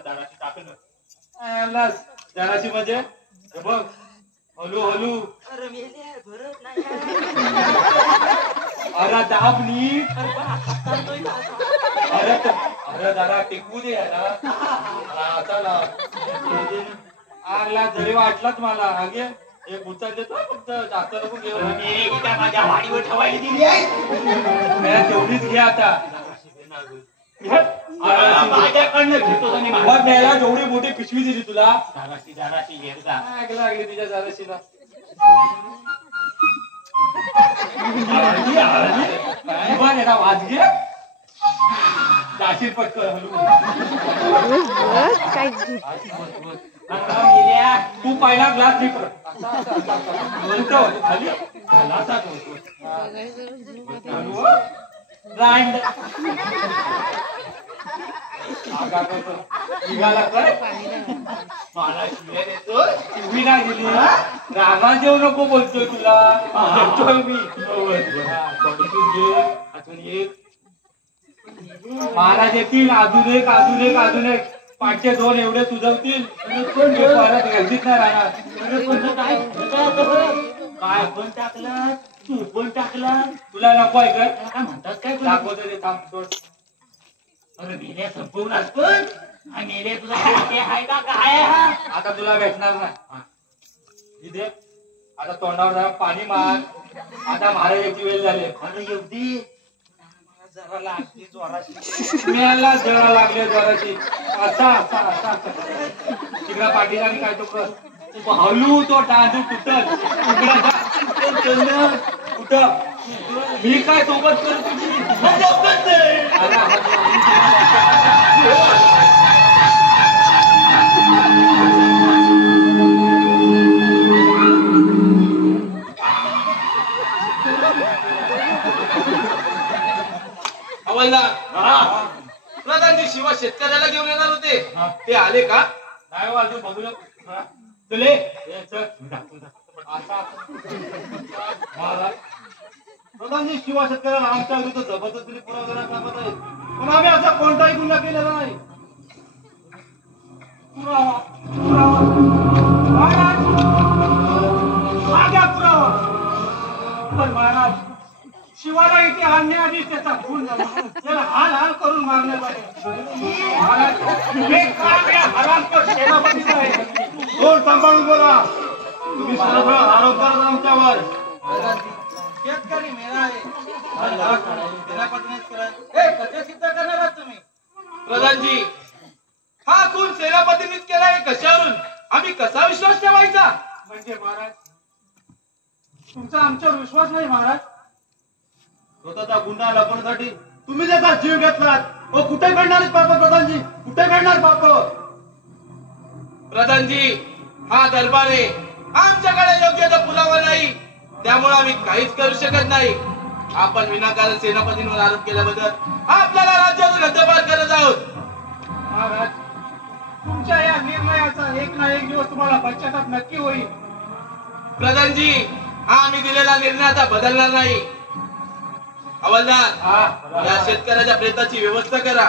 दाराची टाकून दाराची म्हणजे बघ हलू हलू अरे मेले भरत नाही अरे दाब नीट अरे अरे जरा टेकू दे याला आगला जरी वाटलाच मला अगे एक उचल देतो फक्त जास्त नको घेऊ माझ्या वाडीवर ठेवायला दिली आहे तेवढीच घे आता माझ्याकडनं घेतो मग द्यायला जेवढी मोठी पिशवी दिली तुला जाराशी घेता लागली तिच्या जाराशीला वाज घे जाशील पटकन काय तू पहिला ग्लास घे बोलतो खाली ग्राइंड निघाला काय मला शिव्या देतो मी नाही दिली रागा देऊ नको बोलतोय तुला मी अजून एक मला देतील अजून एक 502 एवढे सुजवतील परत गर्दीत नाही राहणार काय पण टाकलं तू पण टाकला तुला नको आहे काय काय म्हणतात काय दाखवतो ते थांब सोड अरे मेल्या संपवणार पण मेले तुझा आहे का काय आता तुला भेटणार नाही इथे आता तोंडावर जरा पाणी मार आता महाराजाची वेळ झाली अरे एवढी जरा लागली जोराची मेला जरा लागले जोराची असा तिकडा पाठीला आणि काय तो कर हलू तो टांजू कुठं कुठं मी काय सोबत कर तुझी प्रधानजी शिवा शेतकऱ्याला घेऊन येणार होते ते आले का नाही अजून बघू तुले महाराज प्रधानजी शिवा शेतकऱ्याला आमच्या विरुद्ध जबरदस्तीने पुरावा देण्यास सांगत आहेत, पण आम्ही असा कोणताही गुन्हा केलेला नाही. पुरावा पुरावा महाराज माझा पुरावा. पण महाराज शिवाला इथे आणण्याआधी त्याचा खून झाला, त्याला हाल हाल करून मारण्यात आले. महाराज हे काम या हरामखोर सेनापतीचं आहे. तोंड सांभाळून बोला. तुम्ही सरळ आरोप करत आमच्यावर. शेतकरी मेला आहे सेनापतीनेच केलाय. हे कसे सिद्ध करणार आहात तुम्ही? प्रधानजी, हा खून सेनापतींनीच केला आहे कशावरून? आम्ही कसा विश्वास ठेवायचा? म्हणजे महाराज तुमचा आमच्यावर विश्वास नाही महाराज. स्वतःचा गुन्हा लपवण्यासाठी तुम्ही त्याचा जीव घेतलात. ओ कुठे घडणार पाप प्रधानजी, कुठे घडणार पाप? प्रधानजी, हा दरबार आहे, आमच्याकडे योग्य तो पुरावा नाही, त्यामुळे आम्ही काहीच करू शकत नाही. आपण विनाकारण सेनापतींवर आरोप केल्याबद्दल आपल्याला राज्यातून हद्दपार करत आहोत. महाराज तुमच्या या निर्णयाचा एक ना एक दिवस तुम्हाला पश्चाताप नक्की होईल. प्रधानजी, हा आम्ही दिलेला निर्णय आता बदलणार नाही. हवालदार, या शेतकऱ्याच्या प्रेताची व्यवस्था करा.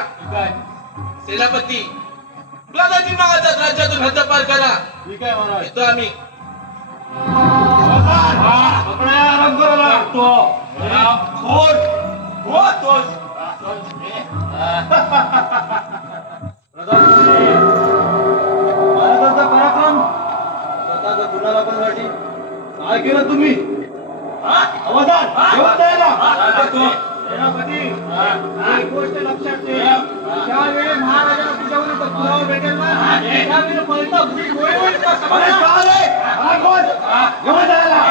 सेनापती, प्रधानजींना आजच राज्यातून हद्दपार करा. ठीक आहे महाराज. येतो आम्ही. महाराजांचा पराक्रम स्वतःचा गुन्हा लपवण्यासाठी काय केलं तुम्ही? हवालदार, जेवण द्यायला. सेनापती, एक गोष्ट लक्षात ठेव, ज्यावेळी महाराजांना तुझ्यावर पुरावा भेटेल ना, त्यावेळी पहिला गुढी गोळी होईल का समजा? जेवण द्यायला.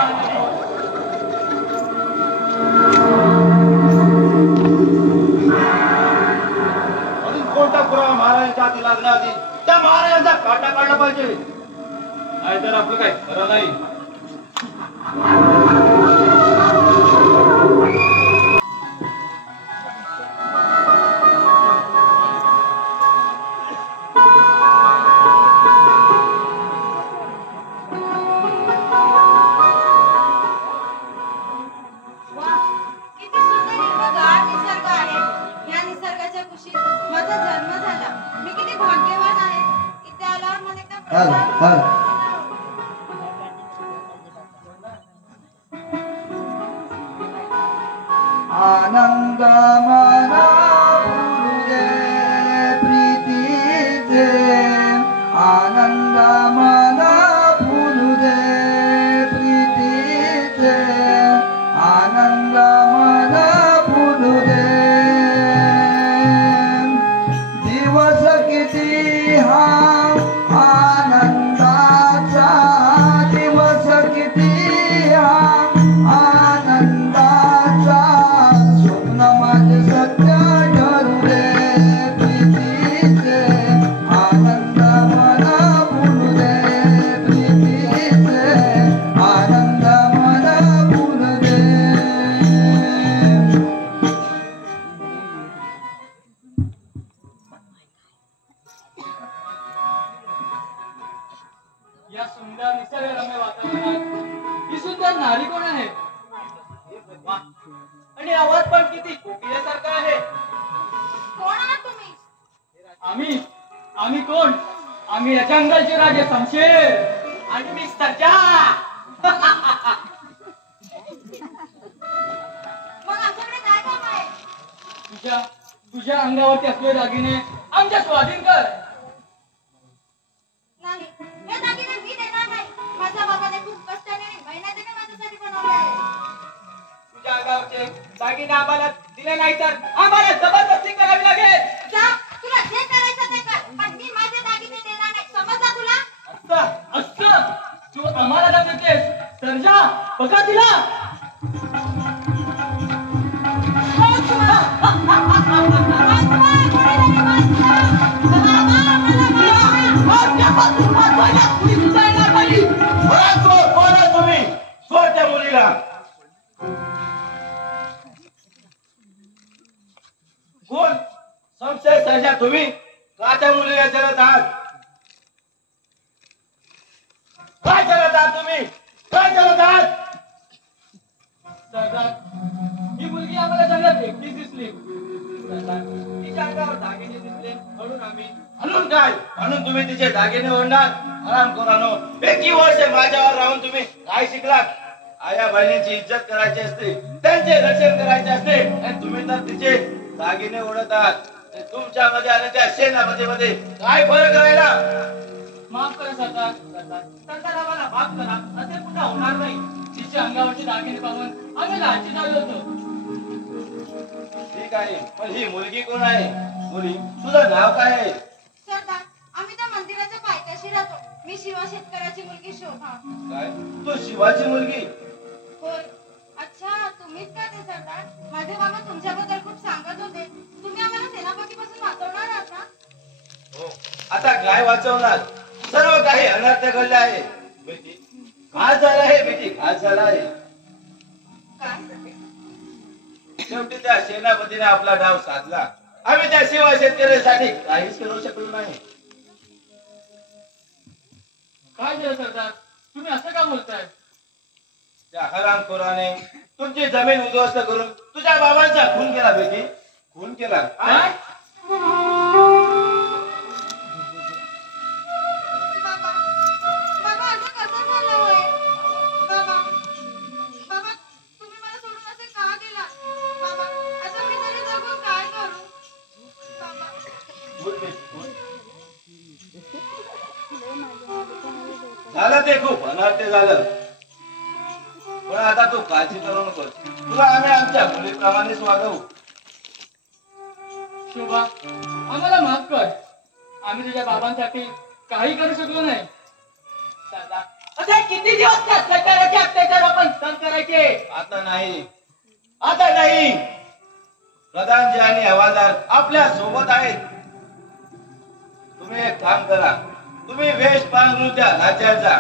अजून कोणता पुरावा महाराजांच्या हाती लागण्याआधी त्या महाराजांचा काटा काढला पाहिजे, नाहीतर आपलं काही खरं नाही. वा, किती सुंदर हिरवागार निसर्ग आहे. या निसर्गाच्या कुशीत माझा जन्म झाला. मी किती भाग्यवान आहे. इथे आल्यावर मला एकदम आनंद मना पुरुषे प्रीतीचे, आनंद मना पुरुषे प्रीतीचे, आनंद मना पुरुषे. दिवस किती हा आनंदाचा, दिवस किती हा आनंदाचा, स्वप्न माझे सत्य ठरू दे प्रीतीचे, आनंद मला बोलू दे प्रीतीचे, आनंद मला बोलू दे. या सुंदर निसर्गरम्य वातावरणात ही सुंदर नारी कोण आहे? आणि आवाज पण किती कोकिलेसारखा आहे. कोण आहात तुम्ही? आम्ही कोण? आम्ही या जंगलचे राजे शमशेर. आणि मी सर्जा. मग आमच्याकडे काय काम आहे? तुझ्या अंगावरती असलेले दागिने आमच्या स्वाधीन कर. नाही, हे दागिने मी देणार नाही. माझ्या बाबाने खूप कष्टाने आणि मेहनतीने माझ्यासाठी बनवले आहे. तुझ्या अंगावरचे दागिने आम्हाला दिले नाही तर आम्हाला जबरदस्ती करावी लागेल. जा, तुला जे करायचं ते कर, पण मी माझे दागिने देणार नाही. समजला तुला? असं तू आम्हाला नाव देतेस? सर्जा, बघा तिला. मुलीला कोण? शमशेर सर्जा, तुम्ही काच्या मुलीला चलत आहात? काय चलत आहात तुम्ही? काय चलत आहात? सरदार ही मुलगी आम्हाला जंगलात एकटीच दिसली सरदार तिच्या अंगावर दागिने दिसले म्हणून आम्ही म्हणून काय? म्हणून तुम्ही तिचे दागिने ओढणार? आराम करा. एकी वर्ष माझ्यावर राहून तुम्ही काय शिकलात? आया बहिणीची इज्जत करायची असते, त्यांचे रक्षण करायचे असते, आणि तुम्ही तर तिचे दागिने ओढत आहात. तुमच्यामध्ये आणि त्या सेनापतीमध्ये काय फरक राहिला? माफ करा सरदार सरदार सरदार आम्हाला माफ करा असे पुन्हा होणार नाही तिच्या अंगावरचे दागिने पाहून आम्ही लालची झालो होतो ठीक आहे, पण ही मुलगी कोण आहे? मुली, तुझं नाव काय आहे? सरदार आम्ही त्या मंदिराच्या पायथ्याशी राहतो. मी शिवा शेतकऱ्याची मुलगी शोभा. काय तू शिवाची मुलगी? होय. अच्छा, तुम्हीच का ते सरदार? माझे बाबा तुमच्याबद्दल खूप सांगत होते. तुम्ही आम्हाला सेनापतीपासून वाचवणार आहात ना? हो. आता काय वाचवणार? सर्व काही अनर्थ घडले आहे बेटी. घात झाला आहे बेटी, घात झाला आहे. काय? शेवटी त्या सेनापतीने आपला डाव साधला. आम्ही त्या शिवा शेतकऱ्यासाठी काहीच करू शकलो नाही. काय झालं सरदार तुम्ही असं का बोलताय त्या हरामखोराने तुमची जमीन उद्ध्वस्त करून तुझ्या बाबांचा खून केला बेटी, खून केला. काय बाबा बाबा असं कसं झालं होय? बाबा बाबा तुम्ही मला सोडून असे का गेला? बाबा आता मी तरी जगून काय करू? बाबा खून बेटी, खून. झालं ते खूप अनर्थ झालं, पण आता तू काळजी करू नको. तुला आम्ही आमच्या मुलीप्रमाणेच वागवू. शोभा आम्हाला माफ कर आम्ही तुझ्या बाबांसाठी काही करू शकलो नाही सरदार असे किती दिवस त्या सरकाराचे अत्याचार आपण सहन करायचे आता नाही, आता नाही. प्रधानजी आणि हवालदार आपल्या सोबत आहेत. तुम्ही एक काम करा, तुम्ही वेश पांघरून त्या राज्याचा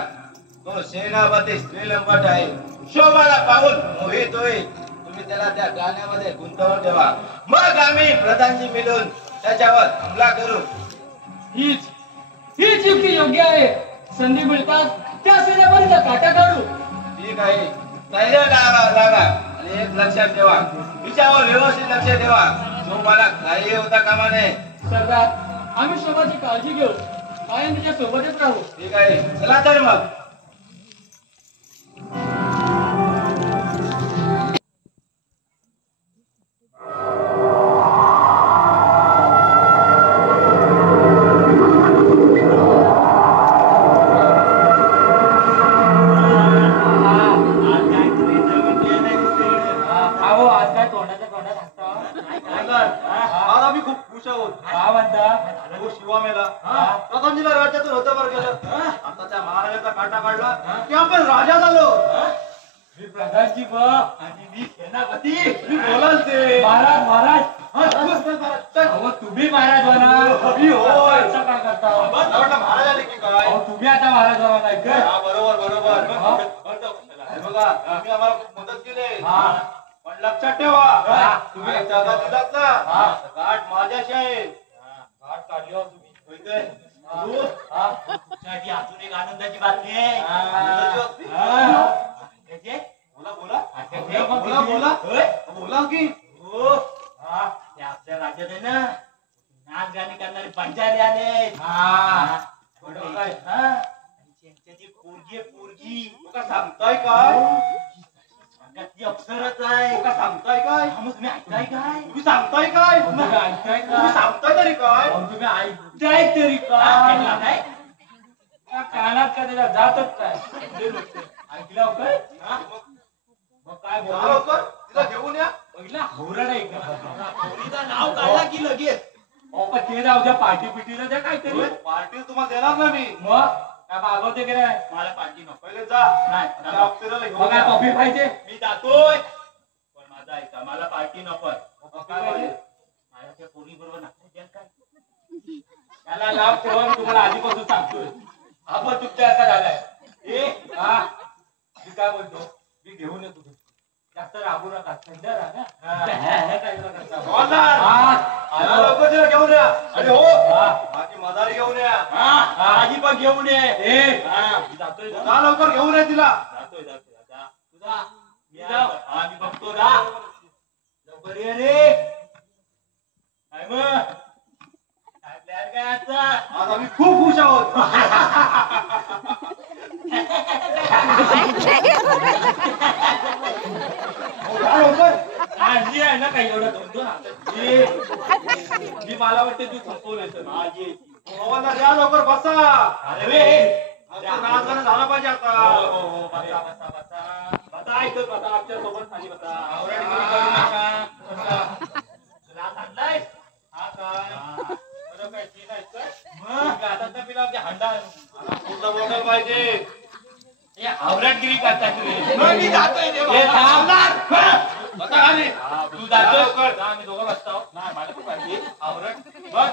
तो सेनापती श्रीलंपट आहे, शोभाला पाहून मोहित होईल. तुम्ही त्याला त्या गाण्यामध्ये गुंतवून ठेवा. मग आम्ही प्रधानजी मिळून त्याच्यावर हमला करू. हीच युक्ती योग्य आहे संधी मिळतात त्या सेनापतीचा काटा काढू ठीक आहे, धैर्य लागा आणि एक लक्षात ठेवा, तिच्यावर व्यवस्थित लक्ष ठेवा. शोभाला काही होता कामा नये. सरदार आम्ही शोभाची काळजी घेऊ कायम तिच्या सोबतच राहू ठीक आहे, चला तर मग. अहो आज काय तोंडाच्या तोंडात आज आम्ही खूप खुश आहोत. का म्हणता? तो शिवा मेला, प्रधानजीला राज्यातून होतं केलं. आता त्या महाराजाचा काटा काढला की आपण राजा झालो. मी प्रधानजी ब आणि मी सेनापती. मी बोलाल ते महाराज महाराज चल. अहो तुम्ही महाराज होणार. मी होय. असं काय करता? मला वाटलं महाराज आले की काय. अहो तुम्ही आता महाराज होणार नाही काय? हा, बरोबर बरोबर. हा. हे बघा तुम्ही आम्हाला खूप मदत केली, हा. पण लक्षात ठेवा हा. तुम्ही जागा दिलात ना, हा. गाठ माझ्याशी आहे. गाठ काढली हो तुम्ही. होय काय? हा. तू? हा. तुमच्यासाठी अजून एक आनंदाची बातमी आहे. आनंदाची बातमी? हा. त्याचे? बोला बोला बोला, बोला बोला होय? बोला की. हो. हा, ते आपल्या राज्यात आहे ना, नाच गाणे करणारे पंजाबी आले. हा. बरोबर आहे. हा. आणि त्यांच्यात एक पोरगी आहे, पोरगी. तू का सांगताय काय? स्वर्गातली अप्सरच आहे. तू का सांगताय काय? हा, मग तुम्ही ऐकताय काय? तुम्ही सांगताय काय? तुम्ही ऐकताय का? तुम्ही सांगताय तरी काय? अहो, तुम्ही ऐकताय तरी हा, का? ऐकला काय? त्या कानात का त्याला जातच काय? ऐकलं काय? हा? मग काय जा बोलला? लवकर तिला घेऊन या. बघितलं होरड आहे का? पोरीचं नाव काढला की लगेच. अहो, पण ते जाऊ द्या पार्टी पिटीला द्या काहीतरी. पार्टी तुम्हाला देणार ना मी. मग काय मागवते की नाही? मला पार्टी नको. पहिले जा नाही. त्या अप्सरेला मग घेऊन काय या. कॉफी पाहिजे? मी जातोय, पण माझा ऐका, मला पार्टी नकोय. काय पाहिजे? माझ्या त्या पोरी बरोबर नाचायचं काय? त्याला लाभ ठेवा मी तुम्हाला आधीपासून सांगतोय. आपण तुमच्या असा झालाय. हा मी काय बोलतो, मी घेऊन येतो. जास्त राबू नका, थंड राहा ना. हे काय करता? हवालदार, हा, या आलो. लवकर तिला घेऊन या. आणि हो हा. माझी मदारी घेऊन या. हा, आधी पण घेऊन ये. ए, हा. जातोय जा लवकर घेऊन या तिला. जातोय आज आम्ही खूप खुश आहोत. आजी आहे ना काही एवढं 2-2 मी मला वाटते तू संपवलं आजी द्या लवकर बसा. अरे नाच गाणं झाला पाहिजे आता. बसा ऐकत बसा आमच्या सोबत खाली बसा आवरणगिरी करू नका. रात आणलायस हा काय बरं काय ती नाही काय मग आता तर पिला आपल्या हंडा पूर्ण बॉटल पाहिजे. हे आवरणगिरी करतात तुम्ही. मग मी जातोय देवा. हे थांबणार. बसा खाली. तू जातो आम्ही दोघं बसतो नाही मला खूप पाहिजे आवरण बघ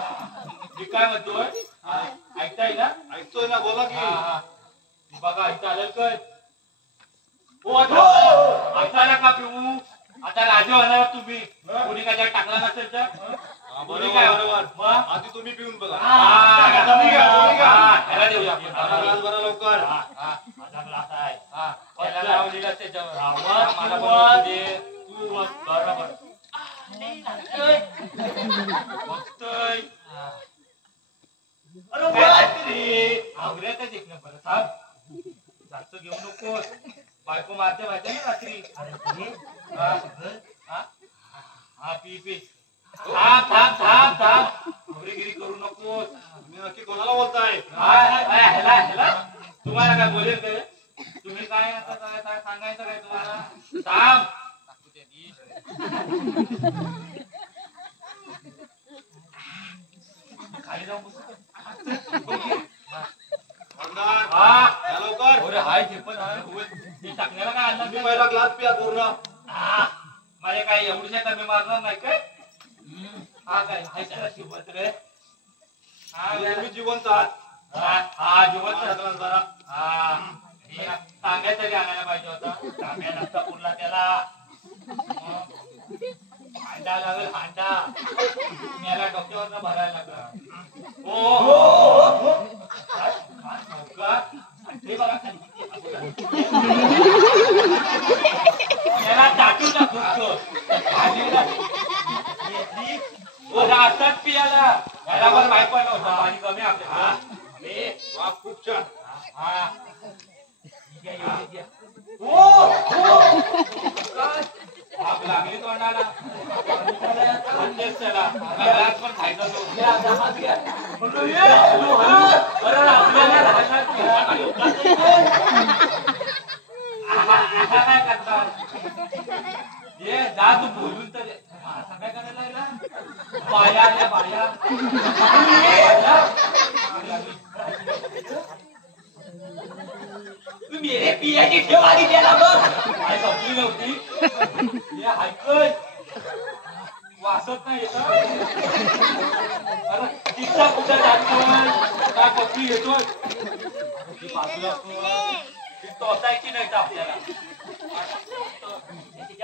मी काय म्हणतोय ऐकताय ना ऐकतोय ना बोला की. बघा इथं आलं काय हो ऐकायला का पिऊ आता राजे होणार तुम्ही कोणी काय टाकला नसेल तर कोणी काय बरोबर. मग आधी तुम्ही पिऊन बघा. तुम्ही घ्या. त्याला देऊया आपण. ग्लास भरा लवकर. माझा ग्लास आहे त्याला लावलेला त्याच्यावर मला बोलवून दे. तू बस बरोबर बघतोय. अरे बापरे आवऱ्यातच एक नंबर थांब जास्त घेऊ नकोस बायको मारते माहिती ना रात्री. हा पी पी थांब थांब थांब थांब आवरेगिरी करू नकोस. तुम्ही नक्की कोणाला बोलताय. तुम्हाला काय बोलेल ते तुम्ही काय आता काय सांगायचं काय तुम्हाला थांब खाली जाऊन बसू. द्या लवकर. अरे हाय ते पण ते टाकण्याला काय आणलं तुम्ही पहिला ग्लास पिया पूर्ण. माझे काय एवढ्या कमी मारणार नाही काय हा काय हाय त्याला शिवत रे. तुम्ही जिवंत आहात. हा जिवंत ग्लास भरा. तांब्या तरी आणायला पाहिजे होता. तांब्या नसता पुरला त्याला. हांडा लागेल हांडा मला डोक्यावर भरायला लागला. हो त्याला टाकून टाकतो असंच पियाला याला पण माहित पण नव्हतं पाणी कमी आपल्याला. खूप छान. लागली तोंडाला त्याला पण खायचा तो. काय करतात ये जा तू बोलून तर काय करायला लागला. बाया आल्या बाया मेरे पियाची ठेवारी द्यायला बघ काय संपली नव्हती. ऐकय वासत नाही येत. अरे तिचा कुठं जातोय काय पक्षी येतोय बाजूला तोचायची नाही तर आपल्याला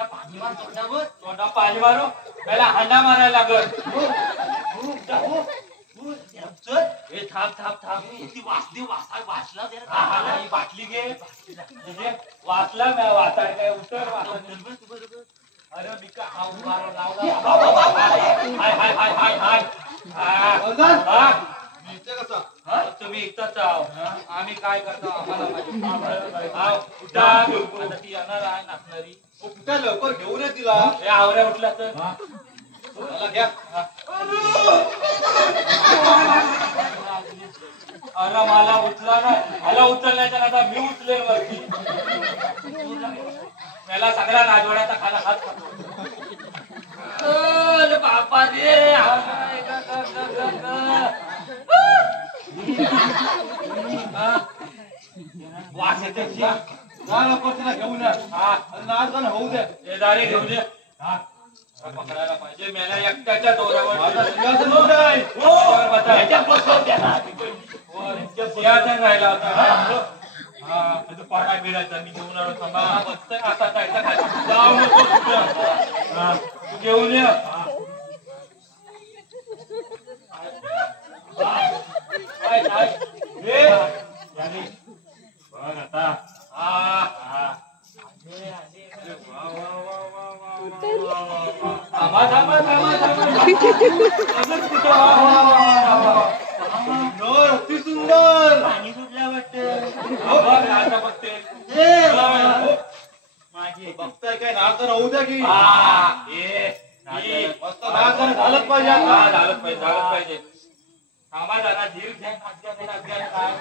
पाणी मार तोंडावर तोंडा पाणी मारू त्याला हांडा मारायला लागल. थांब थांब थांब ती वाचली वाचला बाटली घे वाचला नाही वाचाय काय उतर अरे बिका हाय हाय हाय हाय हाय तुम्ही इथंच आहो. आम्ही काय करतो आम्हाला आता ती येणार आहे नाचणारी. कुठे लवकर घेऊन ये तिला. हे आवऱ्या उठला तर मला घ्या. अरे मला उचला ना मला उचलण्याच्या आता मी उचलेल वरती. मला सगळ्या राजवाड्याचा खाना हात खातो. बापा रे वास येते. जा लवकर तिला घेऊन ये. नाच गाणं होऊ दे. हे दारे घेऊन ये. पकडायला पाहिजे मेला एकट्याच्या दोऱ्यावर राहिला होता. पाडा मिळायचा मी घेऊन आलो थांबा बसतोय आता जायचा खाली जाऊ नको तू घेऊन ये. बघ आता थांबा थांबा थांबा थांबा अति सुंदर. पाणी सुटला वाटतं. आता बघते. माझी बघताय काय नाच तर होऊ द्या की. मस्त नाच जरा झालंच पाहिजे आता. झालंच पाहिजे, झालंच पाहिजे. थांबा जरा, धीर घ्या, नाच घ्या, काय.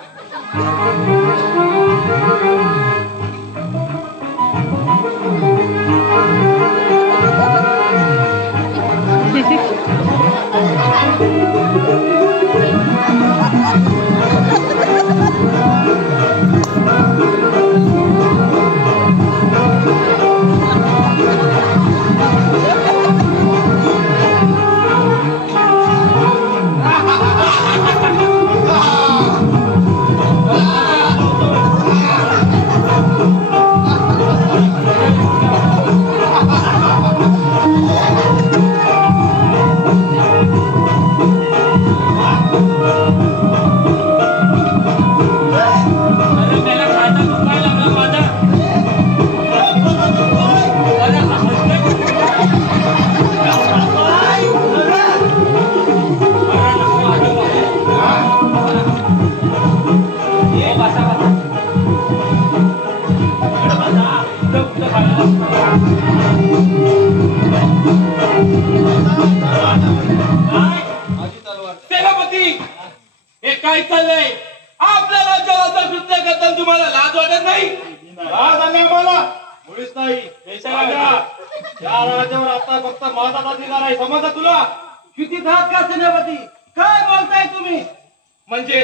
सेनापती, हे काय चाललंय? आपल्या राज्याला असं कृत्य करताना तुम्हाला लाज वाटत नाही? लाज आणि आम्हाला मुळीच नाही. या राज्यावर आता फक्त माझाच अधिकार आहे, समजलं तुला? किती धाक का सेनापती, काय बोलताय तुम्ही? म्हणजे